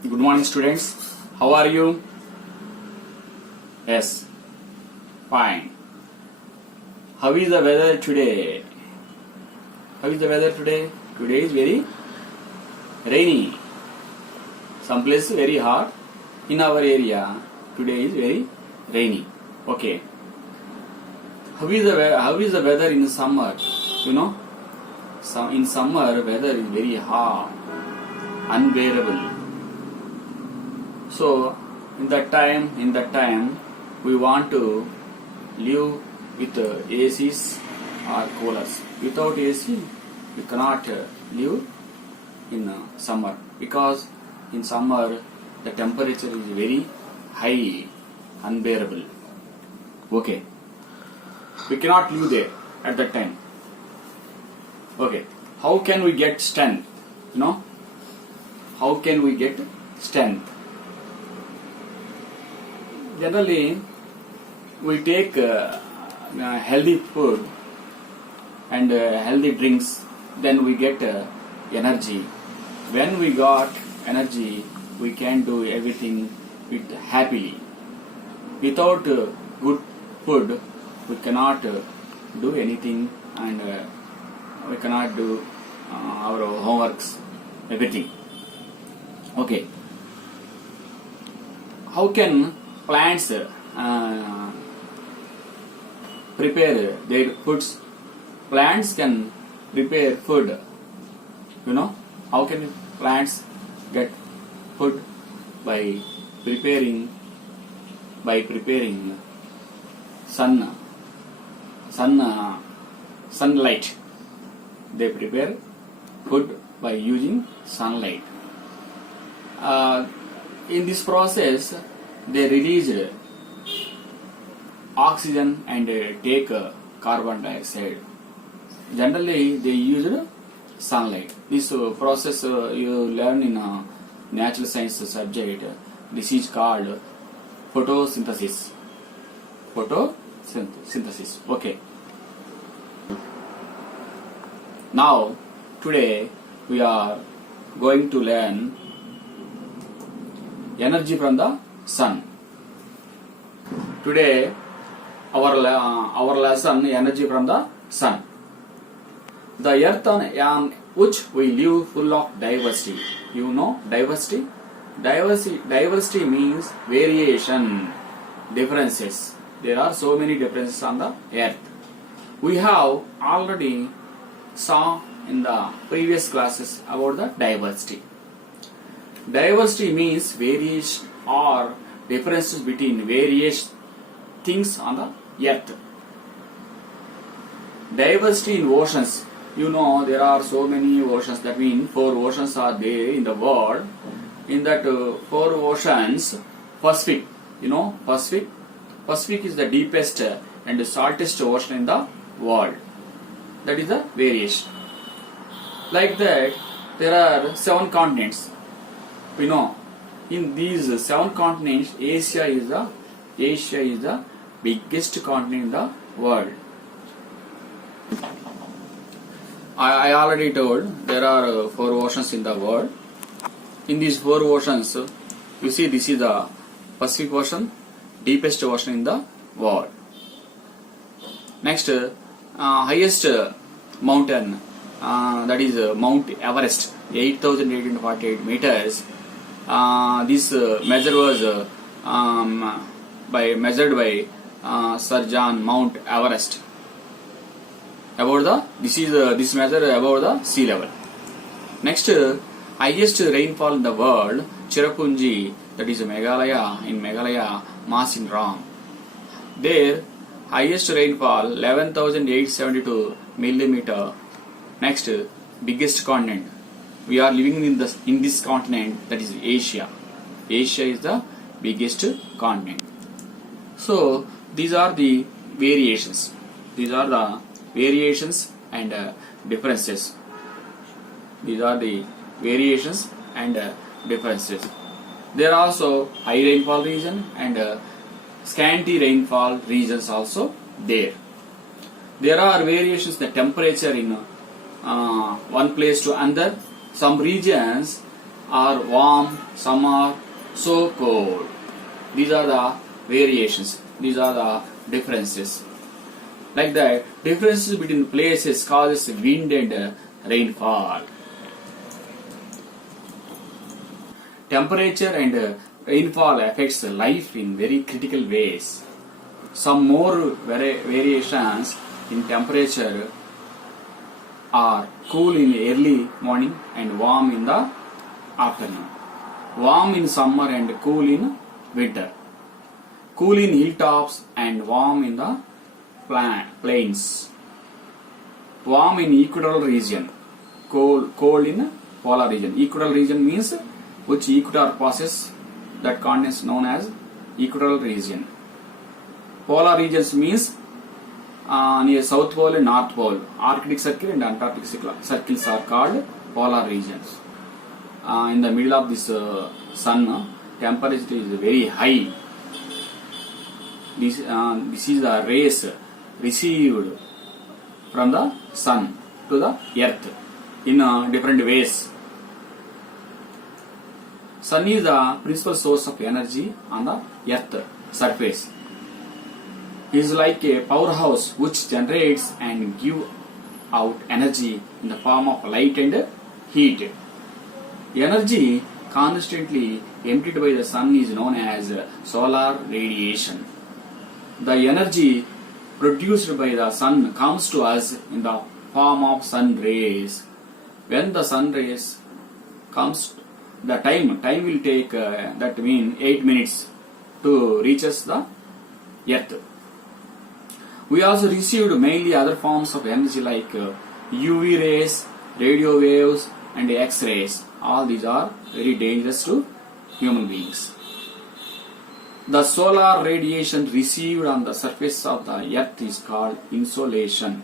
Good morning, students. How are you? Yes, fine. How is the weather today? How is the weather today? Today is very rainy. Some place very hot. In our area, today is very rainy. Okay. How is the weather in summer? You know, in summer weather is very hot, unbearable. So in that time, we want to live with ACs or coolers. Without AC, we cannot live in summer, because in summer the temperature is very high, unbearable. Okay, we cannot live there at that time. Okay, how can we get strength? You know, how can we get strength? Generally, we take healthy food and healthy drinks, then we get energy. When we got energy, we can do everything with happily. Without good food, we cannot do anything, and we cannot do our homeworks, everything. Okay. How can plants prepare their foods? Plants can prepare food. You know, how can plants get food? By preparing sunlight. They prepare food by using sunlight. In this process, they release oxygen and take carbon dioxide. Generally, they use sunlight. This process you learn in a natural science subject. This is called photosynthesis. Photosynthesis. Okay. Now, today we are going to learn energy from the sun. Today, our lesson, energy from the sun. The earth on which we live full of diversity. You know diversity? Diversity means variation, differences. There are so many differences on the earth. We have already saw in the previous classes about the diversity. Diversity means variation or differences between various things on the earth. Diversity in oceans. You know, there are so many oceans. That means 4 oceans are there in the world. In that 4 oceans, Pacific. You know, Pacific is the deepest and the saltest ocean in the world. That is the variation. Like that, there are 7 continents. You know, in these 7 continents, Asia is the biggest continent in the world. I already told there are 4 oceans in the world. In these 4 oceans, you see, this is the Pacific Ocean, deepest ocean in the world. Next, highest mountain, that is Mount Everest, 8,848 meters. This measure was measured by Sir John Mount Everest. This measure above the sea level. Next, highest rainfall in the world, Cherrapunji, that is Meghalaya, in Meghalaya, Masinram. There, highest rainfall 11,872 millimeter. Next, biggest continent. We are living in this continent, that is Asia. Asia is the biggest continent. So these are the variations. These are the variations and differences. These are the variations and differences. There are also high rainfall region and scanty rainfall regions also there. There are variations in the temperature in one place to another. Some regions are warm, some are so cold. These are the variations. These are the differences. Like that, differences between places causes wind and rainfall. Temperature and rainfall affects life in very critical ways. Some more variations in temperature are cool in early morning and warm in the afternoon. Warm in summer and cool in winter. Cool in hilltops and warm in the plains. Warm in equatorial region. Cold in polar region. Equatorial region means which equator passes, that continent known as equatorial region. Polar regions means near South Pole and North Pole. Arctic Circle and Antarctic circles are called polar regions. In the middle of this sun, temperature is very high. This is the rays received from the sun to the earth in different ways. Sun is the principal source of energy on the earth surface. It is like a powerhouse which generates and gives out energy in the form of light and heat. Energy constantly emitted by the sun is known as solar radiation. The energy produced by the sun comes to us in the form of sun rays. When the sun rays comes, the time will take that mean 8 minutes to reach us the earth. We also received mainly other forms of energy like UV rays, radio waves and X-rays. All these are very dangerous to human beings. The solar radiation received on the surface of the earth is called insolation.